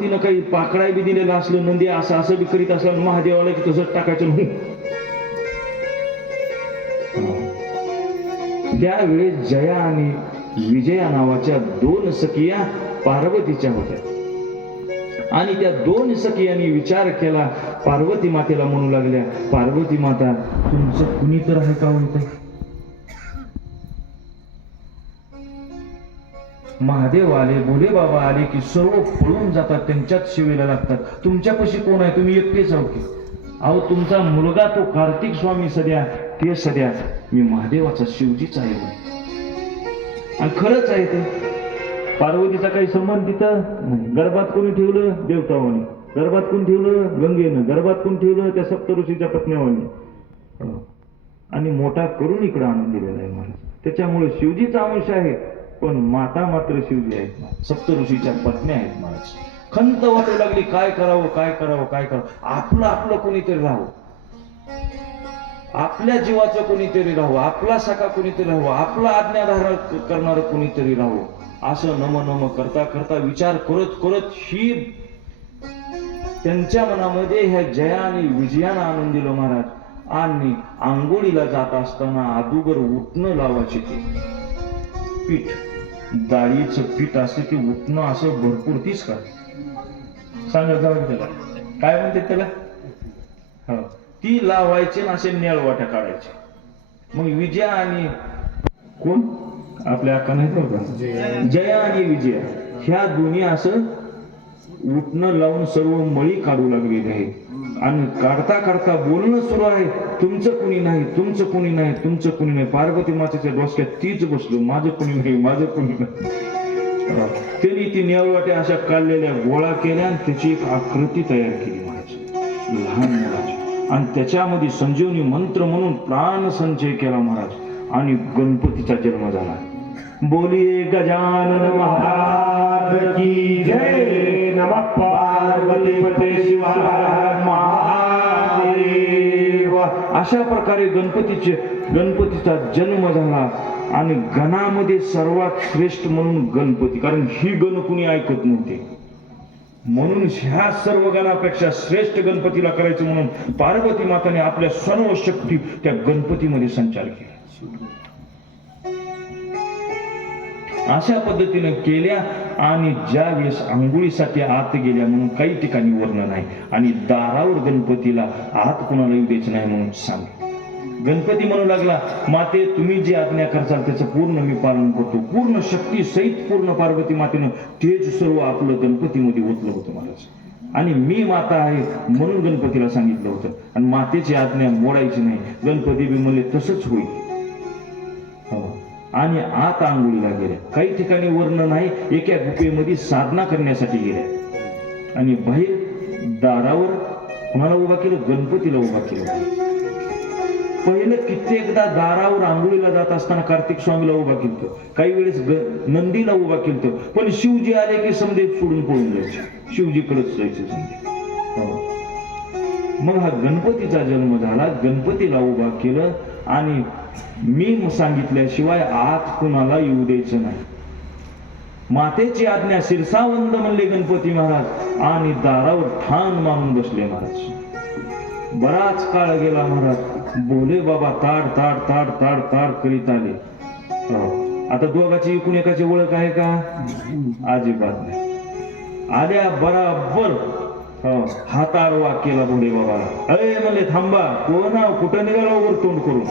पार्वतीनं काही पाकळाय बी दिलेलं असलं नंदी असं असं बी करीत असलं महादेवाला की तसंच टाकायचं त्यावेळेस जया आणि विजया नावाच्या दोन सखिया पार्वतीच्या होत्या. आणि त्या दोन सखियांनी विचार केला पार्वती मातेला म्हणू लागल्या पार्वती माता तुमचं कुणी तर आहे का होत महादेव आले भोले बाबा आले की सर्व पळून जातात त्यांच्याच शिवेला लागतात. तुमच्यापाशी कोण आहे? तुम्ही एकटेच आहो की. अहो तुमचा मुलगा तो कार्तिक स्वामी सध्या ते सध्या मी महादेवाचा शिवजीच आहे आणि खरंच आहे ते. पार्वतीचा काही संबंध तिथं नाही. गर्भात कोणी ठेवलं? देवतावानी गर्भात कोण ठेवलं? गंगेनं. गर्भात कोण ठेवलं? त्या सप्त ऋषीच्या हो. आणि मोठा करून इकडं आणून दिलेला आहे मला त्याच्यामुळे शिवजीचा अंश आहे. पण माता मात्र शिवजी आहेत सप्त ऋषीच्या पत्न्या आहेत महाराज. खंत वाटू लागली काय करावं काय करावं काय करावं? आपलं आपलं कोणीतरी राहावं. आपल्या जीवाचं कोणीतरी राहू आपला सखा कोणीतरी राहू आपला आज्ञाधार करणारं कोणीतरी राहू असं नम नम करता करता विचार करत करत ही त्यांच्या मनामध्ये ह्या जया आणि विजयानं आणून दिलं महाराज. आणि आंघोळीला जात असताना अदुगर उठणं लावायचे ते. पीठ. डाळीचं पीठ असं ते उठणं असं भरपूर तीच का सांगा जाऊ त्याला. काय म्हणते त्याला? हो. ती लावायची आणि असे नेळवाट्या काढायचे. मग विजया आणि कोण? आपल्या अक्का नाही जया आणि विजया. ह्या दोन्ही असं उठणं लावून सर्व मळी काढू लागलेली आहे आणि काढता काढता बोलणं सुरू आहे तुमचं कुणी नाही तुमचं कुणी नाही तुमचं कुणी नाही. पार्वती मातेच्या डोसक्यात तीच बसलो. माझं कुणी नाही माझं कुणी नाही. त्यांनी ती नेवळवाट्या अशा काढलेल्या गोळा केल्या आणि त्याची एक आकृती तयार केली महाराज लहान महाराज आणि त्याच्यामध्ये संजीवनी मंत्र म्हणून प्राण संचय केला महाराज. आणि गणपतीचा जन्म झाला. बोलिये गजानन महाराज. अशा प्रकारे गणपतीचे गणपतीचा जन्म झाला आणि गणामध्ये सर्वात श्रेष्ठ म्हणून गणपती कारण ही गण कुणी ऐकत नव्हते. म्हणून ह्या सर्व गणापेक्षा श्रेष्ठ गणपतीला करायचं म्हणून पार्वती माताने आपल्या सर्व शक्ती त्या गणपतीमध्ये संचार केला. अशा पद्धतीने केल्या आणि ज्या वेळेस आंघोळीसाठी आत गेल्या म्हणून काही ठिकाणी वर्ण नाही आणि दारावर गणपतीला आत कुणाला येऊ द्यायचं नाही म्हणून सांग गणपती म्हणू लागला माते तुम्ही जे आज्ञा करसाल त्याचं पूर्ण मी पालन करतो. पूर्ण शक्ती सहित पूर्ण पार्वती मातेनं तेच सर्व आपलं गणपतीमध्ये ओतलं होतं महाराज. आणि मी माता आहे म्हणून गणपतीला सांगितलं होतं. आणि मातेची आज्ञा मोडायची नाही. गणपती बी म्हणले तसंच होईल. आणि आत आंघोळीला गेल्या. काही ठिकाणी वर्ण नाही एका गुफेमध्ये साधना करण्यासाठी गेल्या. आणि बाहेर दारावर कोणाला उभा केलं? गणपतीला उभा केलं. पहिलं कित्येकदा दारावर आंघोळीला जात असताना कार्तिक स्वामीला उभा केलतो. काही वेळेस ग- नंदीला उभा केलतो. पण शिवजी आले की समदेव सोडून पळून जायचे. शिवजीकडेच जायचे समजे. हो. मग हा गणपतीचा जन्म झाला. गणपतीला उभा केलं. आणि मी सांगितल्याशिवाय आत कुणाला येऊ द्यायचं नाही. मातेची आज्ञा शिरसावंद म्हणले गणपती महाराज आणि दारावर ठाण मारून बसले महाराज. बराच काळ गेला महाराज. बोले बाबा ताड ताड ताड ताड ताड करीत आले. हो. आता दोघाची एकूण एकाची ओळख आहे का? अजिबात नाही. आल्या बराबर हो. हातारवा केला भोले बाबा. अरे म्हणले थांबा कोण कुठं निघाला वर तोंड करून?